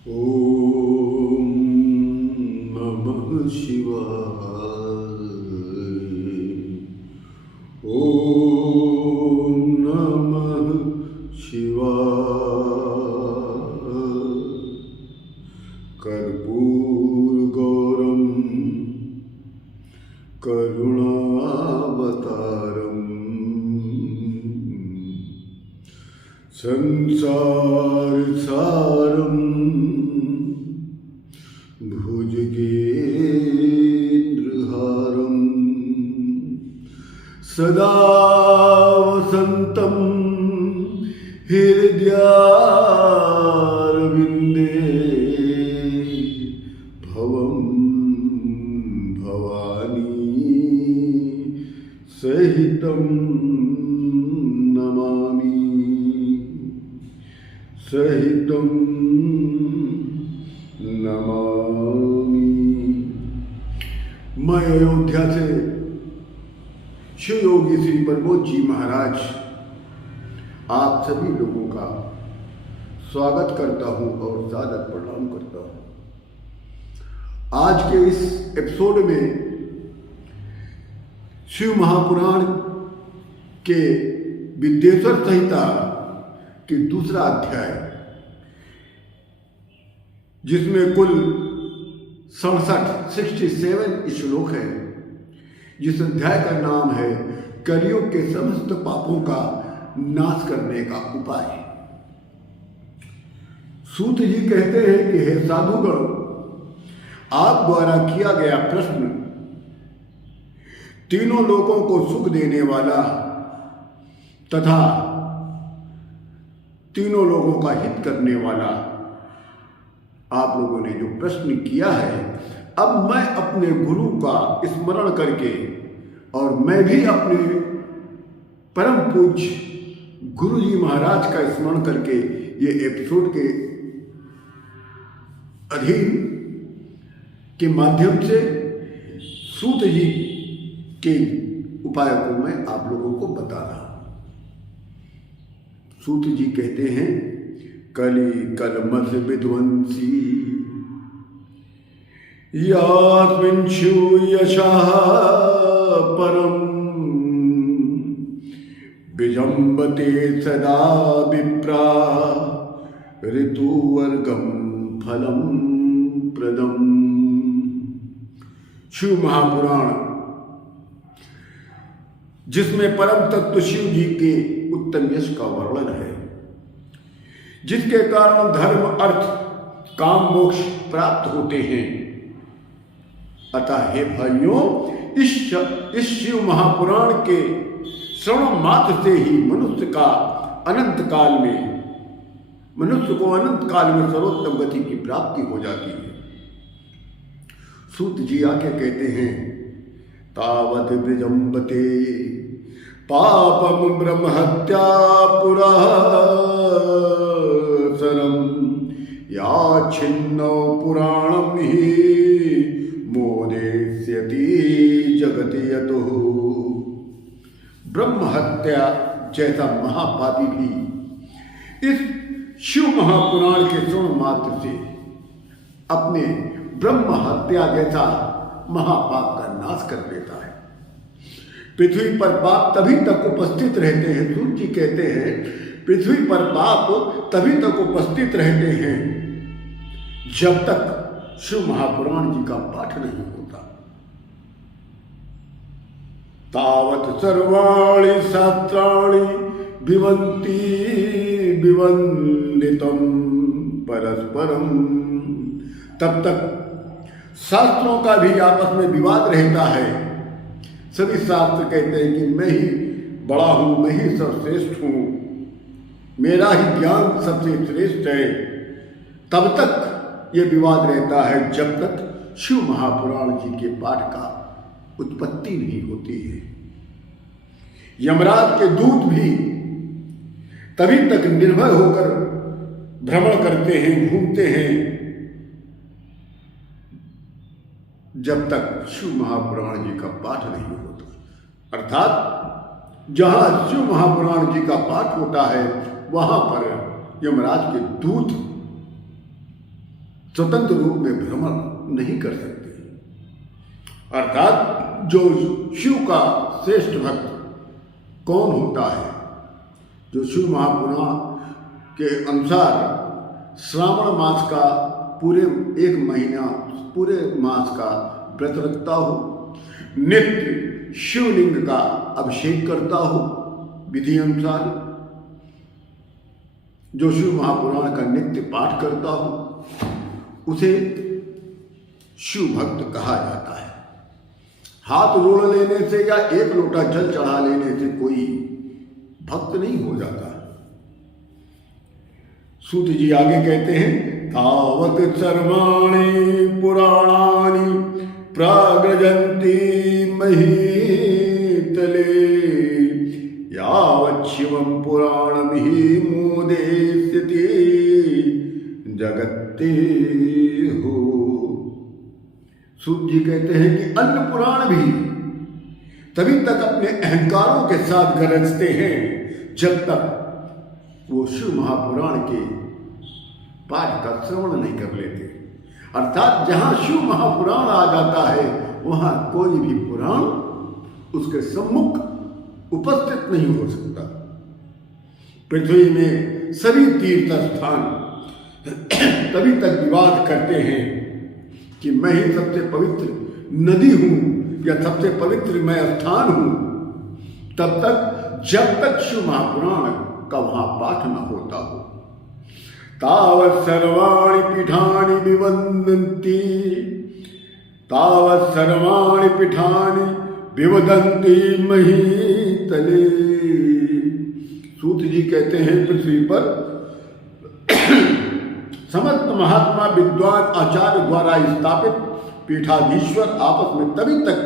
ओम नमः शिवाय। ओम नमः शिवाय। कर्पूर गौरम करुणावतारम संसार सारम भुजगेन्द्रहारम सदा वसंतम हृदयारविंदे भवम भवानी सहितं नमामि सहितं नमामि। मैं अयोध्या से शिव योगी श्री प्रबोध जी महाराज आप सभी लोगों का स्वागत करता हूं और सादर प्रणाम करता हूं। आज के इस एपिसोड में शिव महापुराण के विद्येश्वर संहिता के दूसरा अध्याय, जिसमें कुल 67 श्लोक है, जिस अध्याय का नाम है कलियुग के समस्त पापों का नाश करने का उपाय। सूत जी कहते हैं कि हे साधुगण, आप द्वारा किया गया प्रश्न तीनों लोगों को सुख देने वाला तथा तीनों लोगों का हित करने वाला आप लोगों ने जो प्रश्न किया है, अब मैं अपने गुरु का स्मरण करके और मैं भी अपने परम पूज्य गुरु जी महाराज का स्मरण करके ये एपिसोड के अधीन के माध्यम से सूत जी के उपायों को मैं आप लोगों को बता रहा हूं। सूत जी कहते हैं, कलि कलमस विध्वंसी यास्मिन्षु यशः परम विजंबते सदा विप्रा ऋतुवर्गम फलम प्रदम। शिव महापुराण, जिसमें परम तत्व शिव जी के उत्तम यश का वर्णन है, जिसके कारण धर्म अर्थ काम मोक्ष प्राप्त होते हैं। अतः हे भाइयों, इस शिव महापुराण के श्रवण मात्र से ही मनुष्य को अनंत काल में सर्वोत्तम गति की प्राप्ति हो जाती है। सूत जी आके कहते हैं, तावत विजंबते पापम ब्रह्महत्या पुरासरम या छिन्नो पुराणम ही मोदेष्यति जगति यतो। ब्रह्महत्या जैसा महापापी भी इस शिव महापुराण के श्रवण मात्र से अपने ब्रह्म हत्या जैसा महापाप का नाश कर देता है। पृथ्वी पर पाप तभी तक उपस्थित रहते हैं, सूत जी कहते हैं, पृथ्वी पर पाप तभी तक उपस्थित रहते हैं जब तक शिव महापुराण जी का पाठ नहीं होता। तावत सर्वाणि शास्त्राणि विवन्ति विवन्दितम परस्परम। तब तक शास्त्रों का भी आपस में विवाद रहता है। सभी शास्त्र कहते हैं कि मैं ही बड़ा हूं, मैं ही सर्वश्रेष्ठ हूं, मेरा ही ज्ञान सबसे श्रेष्ठ है। तब तक ये विवाद रहता है जब तक शिव महापुराण जी के पाठ का उत्पत्ति नहीं होती है। यमराज के दूत भी तभी तक निर्भय होकर भ्रमण करते हैं, घूमते हैं, जब तक शिव महापुराण जी का पाठ नहीं होता। अर्थात जहां शिव महापुराण जी का पाठ होता है, वहां पर यमराज के दूत स्वतंत्र रूप में भ्रमण नहीं कर सकते। अर्थात जो शिव का श्रेष्ठ भक्त कौन होता है? जो शिव महापुराण के अनुसार श्रावण मास का पूरे एक महीना पूरे मास का व्रत रखता हो, नित्य शिवलिंग का अभिषेक करता हो विधि अनुसार, जो शिव महापुराण का नित्य पाठ करता हो, उसे शिव भक्त कहा जाता है। हाथ जोड़ लेने से या एक लोटा जल चढ़ा लेने से कोई भक्त नहीं हो जाता। सूत जी आगे कहते हैं, तावत सर्वाणि पुराणानि प्राग्रजन्ति महीतले, यावत् शिवं पुराणमिहि मोदेष्यति जगत्ते हो। सूत जी कहते हैं कि अन्य पुराण भी तभी तक अपने अहंकारों के साथ गरजते हैं जब तक वो शिव महापुराण के पाठ का श्रवण नहीं कर लेते। अर्थात जहां शिव महापुराण आ जाता है वहां कोई भी पुराण उसके सम्मुख उपस्थित नहीं हो सकता। पृथ्वी में सभी तीर्थ स्थान तभी तक विवाद करते हैं कि मैं ही सबसे पवित्र नदी हूं या सबसे पवित्र मैं स्थान हूं, तब तक जब तक शिव महापुराण का वहां पाठ न होता हो। तावत् सर्वाणि पीठानि विवदन्ति, तावत् सर्वाणि पीठानि विवदन्ति महीतले। सूत जी कहते हैं पृथ्वी पर समस्त महात्मा विद्वान आचार्य द्वारा स्थापित पीठाधीश्वर आपस में तभी तक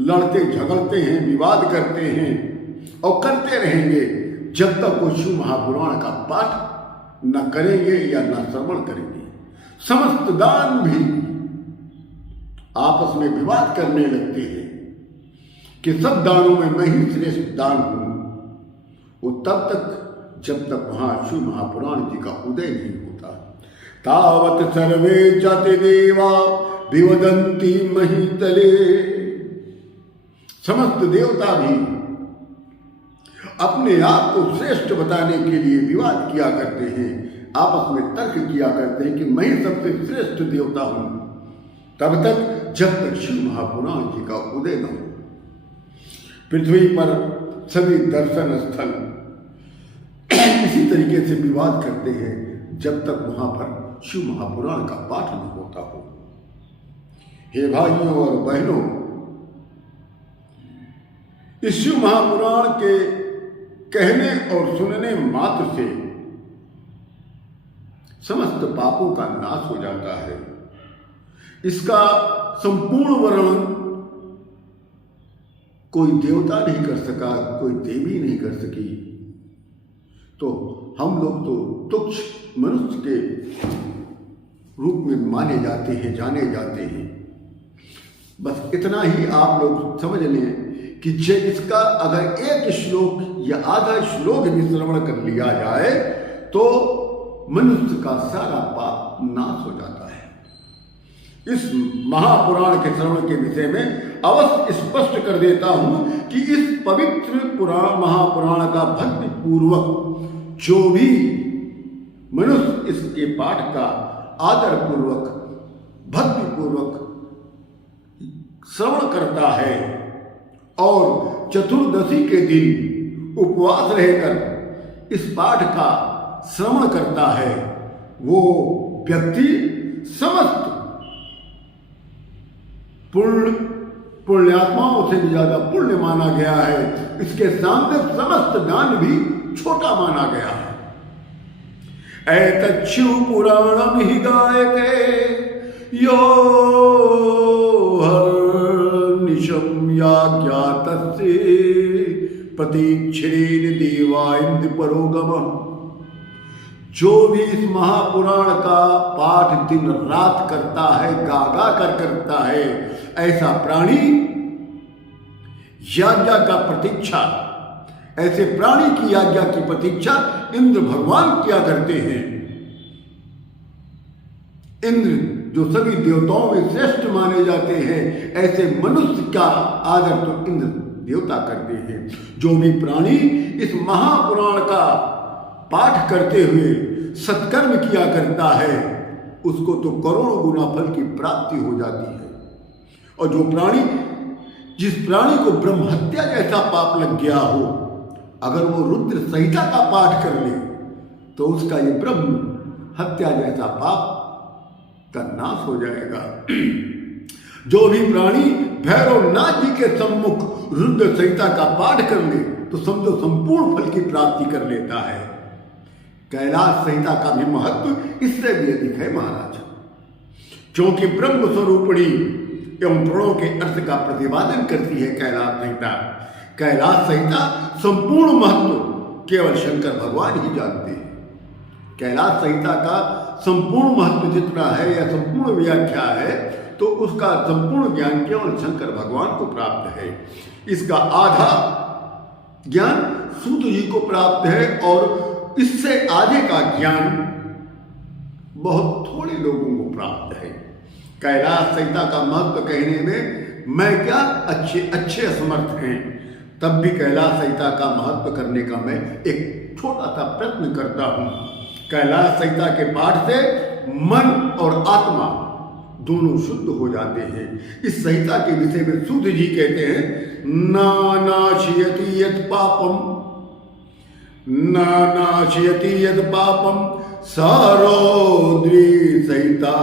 लड़ते झगड़ते हैं, विवाद करते हैं और करते रहेंगे जब तक वो शिव महापुराण का पाठ न करेंगे या न श्रवण करेंगे। समस्त दान भी आपस में विवाद करने लगते हैं कि सब दानों में मैं ही श्रेष्ठ दान हूं। वो तब तक जब तक वहां शिव महापुराण जी का उदय नहीं होता। तावत सर्वे जाते देवा विवदन्ति महीतले। समस्त देवता भी अपने आप को श्रेष्ठ बताने के लिए विवाद किया करते हैं, आपस में तर्क किया करते हैं कि मैं सबसे श्रेष्ठ देवता हूं, तब तक जब तक शिव महापुराण जी का उदय न हो। पृथ्वी पर सभी दर्शन स्थल इसी तरीके से विवाद करते हैं जब तक वहां पर शिव महापुराण का पाठ न होता हो। हे भाइयों और बहनों, इस शिव महापुराण के कहने और सुनने मात्र से समस्त पापों का नाश हो जाता है। इसका संपूर्ण वर्णन कोई देवता नहीं कर सका, कोई देवी नहीं कर सकी, तो हम लोग तो तुच्छ मनुष्य के रूप में माने जाते हैं, जाने जाते हैं। बस इतना ही आप लोग समझ लें कि इसका अगर एक श्लोक या आधा श्लोक भी श्रवण कर लिया जाए तो मनुष्य का सारा पाप नाश हो जाता है। इस महापुराण के श्रवण के विषय में अवश्य स्पष्ट कर देता हूं कि इस पवित्र महापुराण का भक्ति पूर्वक जो भी मनुष्य इसके पाठ का आदर पूर्वक भक्ति पूर्वक श्रवण करता है और चतुर्दशी के दिन उपवास रहकर इस पाठ का श्रवण करता है, वो व्यक्ति समस्त पुण्यात्माओं से भी ज्यादा पुण्य माना गया है। इसके सामने समस्त दान भी छोटा माना गया है। एतच्छिव पुराणम हि गायते यो हर्निशम याज्ञातस्य प्रतीक्षेण देवा इंद्र परोगमः। जो भी इस महापुराण का पाठ दिन रात करता है, गागा कर करता है, ऐसा प्राणी याज्ञा का प्रतीक्षा, ऐसे प्राणी की याज्ञा की प्रतीक्षा इंद्र भगवान किया करते हैं। इंद्र जो सभी देवताओं में श्रेष्ठ माने जाते हैं, ऐसे मनुष्य का आदर तो इंद्र देवता करते हैं। जो भी प्राणी इस महापुराण का पाठ करते हुए सत्कर्म किया करता है, उसको तो करोड़ों गुना फल की प्राप्ति हो जाती है। और जिस प्राणी को ब्रह्म हत्या जैसा पाप लग गया हो, अगर वो रुद्र संहिता का पाठ कर ले तो उसका ये ब्रह्म हत्या जैसा पाप का नाश हो जाएगा। जो भी प्राणी भैरवनाथ जी के सम्मुख रुद्र संहिता का पाठ कर ले तो समझो संपूर्ण फल की प्राप्ति कर लेता है। कैलाश संहिता का भी महत्व इससे भी अधिक है महाराज, क्योंकि ब्रह्म स्वरूपणी एवं प्रणों के अर्थ का प्रतिपादन करती है कैलाश संहिता। कैलाश संहिता संपूर्ण महत्व केवल शंकर भगवान ही जानते हैं। कैलाश संहिता का संपूर्ण महत्व जितना है या संपूर्ण व्याख्या है, तो उसका संपूर्ण ज्ञान केवल शंकर भगवान को प्राप्त है। इसका आधा ज्ञान सूत जी को प्राप्त है और इससे आगे का ज्ञान बहुत थोड़े लोगों को प्राप्त है। कैलाश संहिता का महत्व कहने में मैं क्या अच्छे असमर्थ हैं, तब भी कैलाश संहिता का महत्व करने का मैं एक छोटा सा प्रयत्न करता हूँ। कैलाश संहिता के पाठ से मन और आत्मा दोनों शुद्ध हो जाते हैं। इस संहिता के विषय में सूत जी कहते हैं, नानाशयति यत् पापम नानाशयति यत् पापम सारोद्री संहिता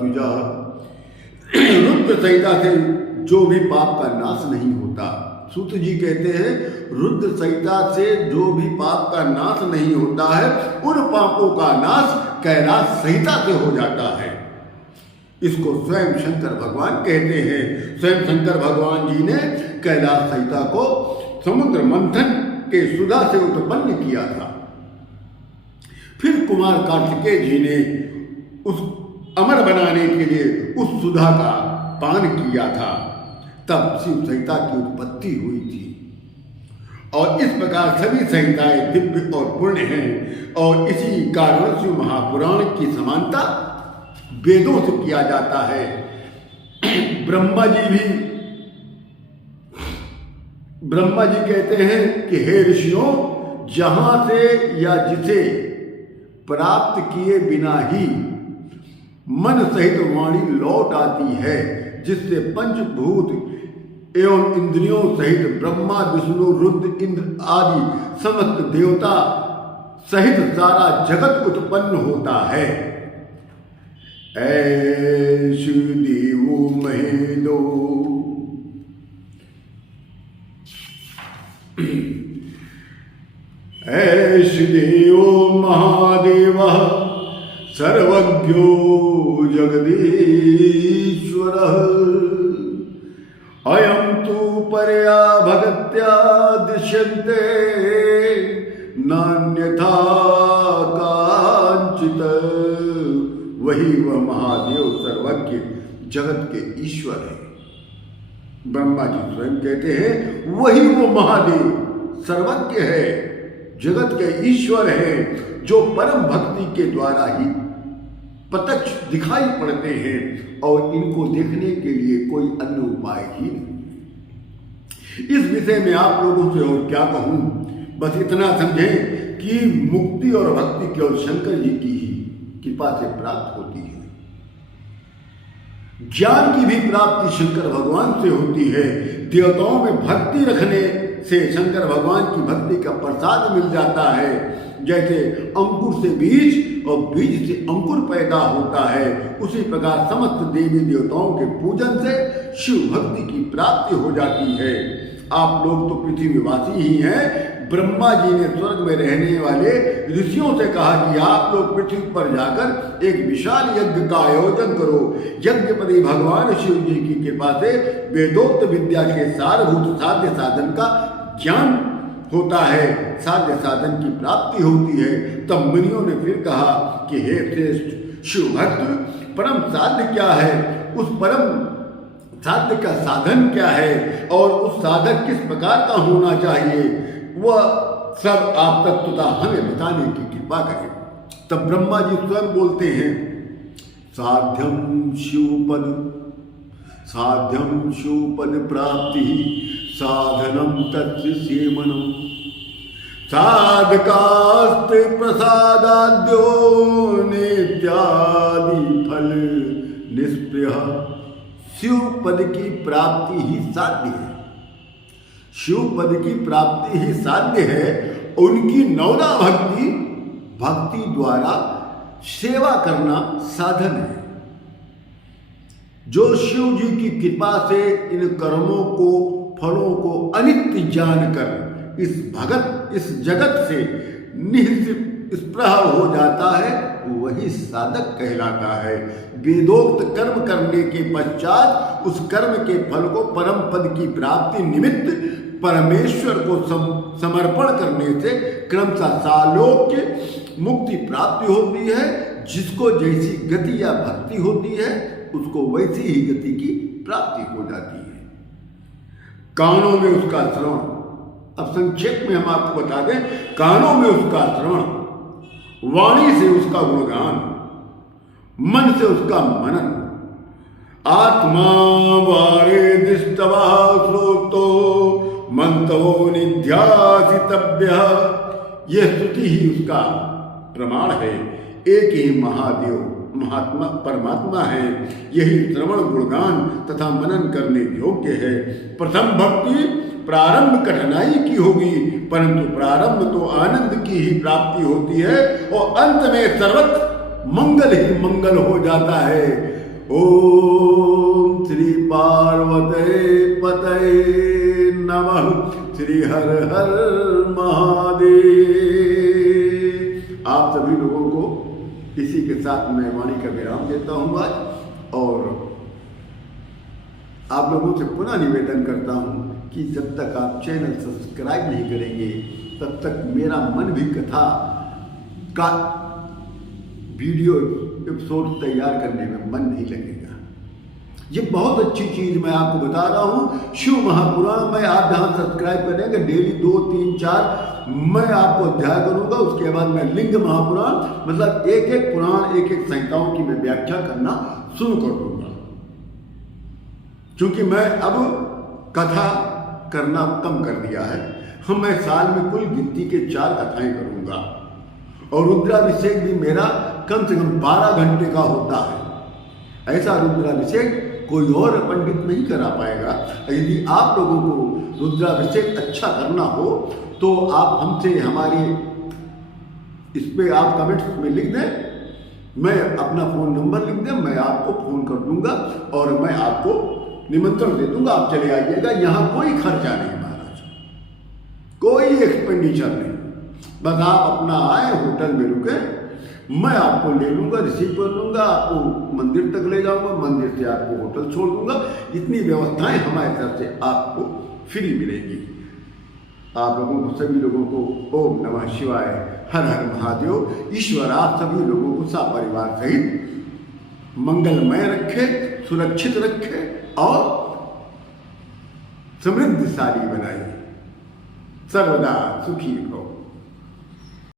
तुझा। रुद्र संहिता से जो भी पाप का नाश नहीं होता, सूत जी कहते हैं रुद्र संहिता से जो भी पाप का नाश नहीं होता है, उन पापों का नाश कैलाश संहिता से हो जाता है। इसको स्वयं शंकर भगवान कहते हैं। स्वयं शंकर भगवान जी ने कैलाश संहिता को समुद्र मंथन के सुधा से उत्पन्न किया था। फिर कुमार कार्तिकेय जी ने उस अमर बनाने के लिए उस सुधा का पान किया था, तब शिव संहिता की उत्पत्ति हुई थी। और इस प्रकार सभी संहिताएं दिव्य और पुण्य हैं, और इसी कारण शिव महापुराण की समानता वेदों से किया जाता है। ब्रह्मा जी कहते हैं कि हे ऋषियों, जहां से या जिसे प्राप्त किए बिना ही मन सहित वाणी लौट आती है, जिससे पंचभूत एवं इंद्रियों सहित ब्रह्मा विष्णु रुद्र इंद्र आदि समस्त देवता सहित सारा जगत उत्पन्न होता है। ऐश देवो महेदो ऐश देवो महादेव सर्वज्ञो जगदीश्वर अयं तु परया भगत्या दृश्यन्ते नान्यथा कांचित। वही वह महादेव सर्वज्ञ जगत के ईश्वर है। ब्रह्मा जी स्वयं कहते हैं वही वो महादेव सर्वज्ञ है, जगत के ईश्वर है, जो परम भक्ति के द्वारा ही प्रत्यक्ष दिखाई पड़ते हैं और इनको देखने के लिए कोई अन्य उपाय ही नहीं। इस विषय में आप लोगों से और क्या कहूं, बस इतना समझें कि मुक्ति और भक्ति केवल शंकर जी की ही कृपा से प्राप्त होती है। ज्ञान की भी प्राप्ति शंकर भगवान से होती है। देवताओं में भक्ति रखने से शंकर भगवान की भक्ति का प्रसाद मिल जाता है। जैसे अंकुर से बीज और बीज से अंकुर पैदा होता है, उसी प्रकार समस्त देवी देवताओं के पूजन से शिव भक्ति की प्राप्ति हो जाती है। आप लोग तो पृथ्वीवासी ही हैं। ब्रह्मा जी ने स्वर्ग में रहने वाले ऋषियों से कहा कि आप लोग पृथ्वी पर जाकर एक विशाल यज्ञ का आयोजन करो। यज्ञपति भगवान शिव जी की कृपा से वेदोक्त विद्या के सारभूत साध्य साधन का ज्ञान होता है, साध्य साधन की प्राप्ति होती है। तब मुनियों ने फिर कहा कि हे श्रेष्ठ शिव भक्त, परम साध्य क्या है, उस परम साध्य का साधन क्या है और उस साधक किस प्रकार का होना चाहिए, वह सब आप तत्वता हमें बताने की कृपा करें। तब ब्रह्मा जी स्वयं बोलते हैं साध्यम शिवपद प्राप्ति साधनम तस्य सेवनम साधकास्त प्रसादाद्यो नित्यादि फल निष्प्रय। शिव पद की प्राप्ति ही साध्य है, शिव पद की प्राप्ति ही साध्य है। उनकी नवना भक्ति द्वारा सेवा करना साधन है। जो शिव जी की कृपा से इन कर्मों को फलों को अनित्य जानकर इस जगत से निस्पृह हो जाता है, वही साधक कहलाता है। वेदोक्त कर्म करने के पश्चात उस कर्म के फल को परम पद की प्राप्ति निमित्त परमेश्वर को समर्पण करने से क्रमशः सालोक्य मुक्ति प्राप्ति होती है। जिसको जैसी गति या भक्ति होती है उसको वैसी ही गति की प्राप्ति हो जाती है। कानों में उसका श्रवण, अब संक्षेप में हम आपको बता दें, कानों में उसका श्रवण, वाणी से उसका गुणगान, मन से उसका मनन, आत्मा वारे दृष्टवा श्रोतो मंतवो निध्यासितव्य, यह स्तुति ही उसका प्रमाण है। एक ही महादेव महात्मा परमात्मा है, यही श्रवण गुणगान तथा मनन करने योग्य है। प्रथम भक्ति प्रारंभ कठिनाई की होगी, परंतु प्रारंभ तो आनंद की ही प्राप्ति होती है और अंत में सर्वत्र मंगल ही मंगल हो जाता है। ओम श्री पार्वती पतये नमः। श्री हर हर महादेव। आप सभी लोगों को इसी के साथ मैं वाणी का विराम देता हूँ आज, और आप लोगों से पुनः निवेदन करता हूँ कि जब तक आप चैनल सब्सक्राइब नहीं करेंगे तब तक मेरा मन भी कथा का वीडियो एपिसोड तैयार करने में मन नहीं लगेगा। ये बहुत अच्छी चीज मैं आपको बता रहा हूँ। शिव महापुराण में आप जहाँ सब्सक्राइब करेंगे डेली 2, 3, 4 मैं आपको अध्याय करूंगा। उसके बाद मैं लिंग महापुराण मतलब एक एक पुराण एक एक संहिताओं की मैं व्याख्या करना शुरू कर दूंगा, क्योंकि मैं अब कथा करना कम कर दिया है। मैं साल में कुल गिनती के 4 कथाएं करूंगा और रुद्राभिषेक भी मेरा कम से कम 12 घंटे का होता है। ऐसा रुद्राभिषेक कोई और पंडित नहीं करा पाएगा। यदि आप लोगों को रुद्राभिषेक अच्छा करना हो तो आप हमसे हमारी इस पे आप कमेंट्स में लिख दें, मैं अपना फ़ोन नंबर लिख दें, मैं आपको फ़ोन कर दूंगा और मैं आपको निमंत्रण दे दूंगा, आप चले आइएगा। यहाँ कोई खर्चा नहीं महाराज, कोई एक्सपेंडिचर नहीं, बस आप अपना आए, होटल में रुके, मैं आपको ले लूँगा, रिसीव कर लूँगा, आपको मंदिर तक ले जाऊँगा, मंदिर से आपको होटल छोड़ दूँगा। इतनी व्यवस्थाएं हमारी तरफ से आपको फ्री मिलेगी। आप लोगों को सभी लोगों को ओम नमः शिवाय, हर हर महादेव। ईश्वर आप सभी लोगों को सपरिवार सहित मंगलमय रखे, सुरक्षित रखे और समृद्धशाली बनाइए। सर्वदा सुखी रहो।